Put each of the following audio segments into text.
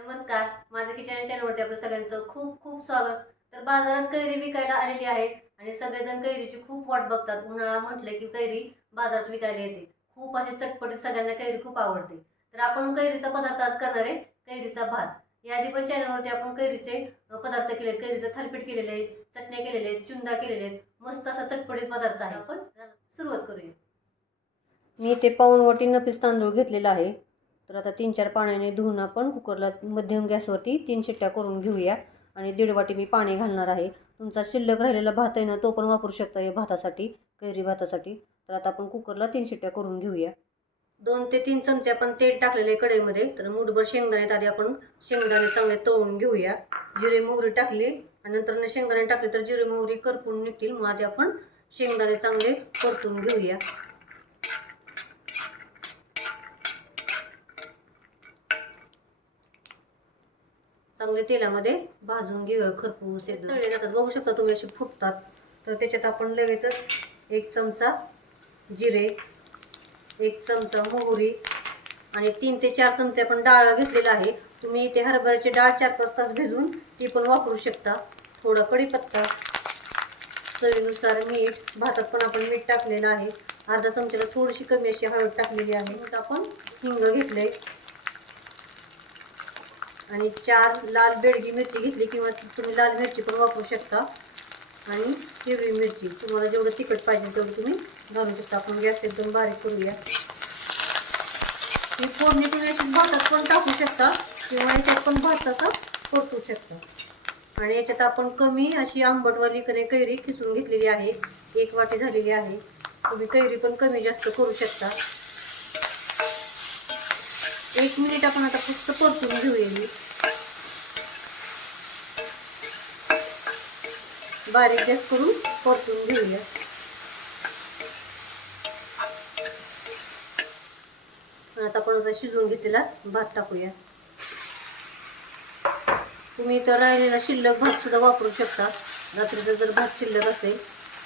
नमस्कार माझं किचन चॅनलवरती आपलं सगळ्यांचं खूप खूप स्वागत. तर बाजारात कैरी विकायला आलेली आहे आणि सगळेजण कैरीची खूप वाट बघतात. उन्हाळा म्हटलं की कैरी बाजारात विकायला येते. खूप अशी चटपटीत सगळ्यांना कैरी खूप आवडते. तर आपण कैरीचा पदार्थ आज करणार आहे कैरीचा भात. या आधी पण चॅनलवरती आपण कैरीचे पदार्थ केले आहेत कैरीचं थालपीठ केलेले आहे चटण्या केलेल्या आहेत चुंदा केलेले आहेत. मस्त असा चटपटीत पदार्थ आहे. आपण सुरुवात करूया. मी ते पाऊन वाटी नपीस तांदूळ घेतलेला आहे. तर आता तीन चार पाण्याने धुवून आपण कुकरला मध्यम गॅसवरती तीन शिट्ट्या करून घेऊया. आणि दीड वाटी मी पाणी घालणार आहे. तुमचा शिल्लक राहिलेला भात आहे ना तो पण वापरू शकता या भातासाठी कैरी भातासाठी. तर आता आपण कुकरला तीन शिट्ट्या करून घेऊया. दोन ते तीन चमचे आपण तेल टाकलेले कढईमध्ये. तर मुठभर शेंगदाणे आधी आपण शेंगदाणे चांगले तळून घेऊया. जिरे मोहरी टाकली आणि नंतर शेंगदाणे टाकले तर जिरे मोहरी करपून निघतील. मग आधी आपण शेंगदाणे चांगले परतून घेऊया. चांगले तेलामध्ये भाजून घेऊया खरपूस तळले जातात. बघू शकता तुम्ही असे फुटतात. तर त्याच्यात आपण लगेचच एक चमचा जिरे एक चमचा मोहरी आणि तीन ते चार चमचे आपण डाळ घेतलेला आहे. तुम्ही ते हरभऱ्याची डाळ चार पाच तास भिजून ती पण वापरू शकता. थोडा कढीपत्ता चवीनुसार मीठ भातात पण आपण मीठ टाकलेलं आहे. अर्धा चमच्याला थोडीशी कमी अशी हळद टाकलेली आहे. मग आपण हिंग घेतले आणि चार लाल बेडगी मिरची घेतली किंवा तुम्ही लाल मिरची पण वापरू शकता. आणि हिरवी मिरची तुम्हाला जेवढं तिखट पाहिजे तेवढं तुम्ही घालू शकता. आपण गॅस एकदम बारीक करूया ही फोडणी तुम्ही अशी भातात पण टाकू शकता किंवा याच्यात पण भाताचा परतू शकता. आणि याच्यात आपण कमी अशी आंबटवाली कडे कैरी खिसून घेतलेली आहे. एक वाटी झालेली आहे. तुम्ही कैरी पण कमी जास्त करू शकता. एक मिनिट आपण आता फक्त परतून घेऊया मी. बारीक गॅस करून परतून घेऊया. आता आपण आता शिजवून घेतलेला भात टाकूया. तुम्ही इथं राहिलेला शिल्लक भात सुद्धा वापरू शकता. रात्रीचा जर भात शिल्लक असेल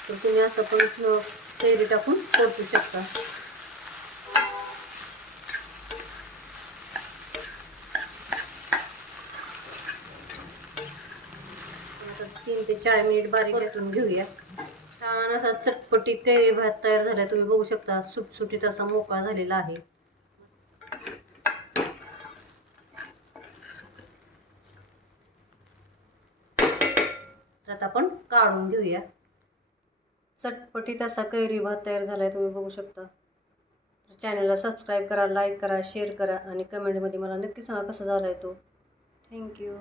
तर तुम्ही असं पण कैरी टाकून परतू शकता. तीन ते चार मिनिट बारीक करून घेऊया. छान असा चटपटी कैरी भात तयार झाला तुम्ही बघू शकता सुटसुटीत असा मोकळा झालेला आहे. तर आता आपण काढून घेऊया. चटपटीत असा कैरी भात तयार झालाय तुम्ही बघू शकता. तर चॅनलला सबस्क्राईब करा लाईक करा शेअर करा आणि कमेंटमध्ये मला नक्की सांगा कसा झालाय तो. थँक्यू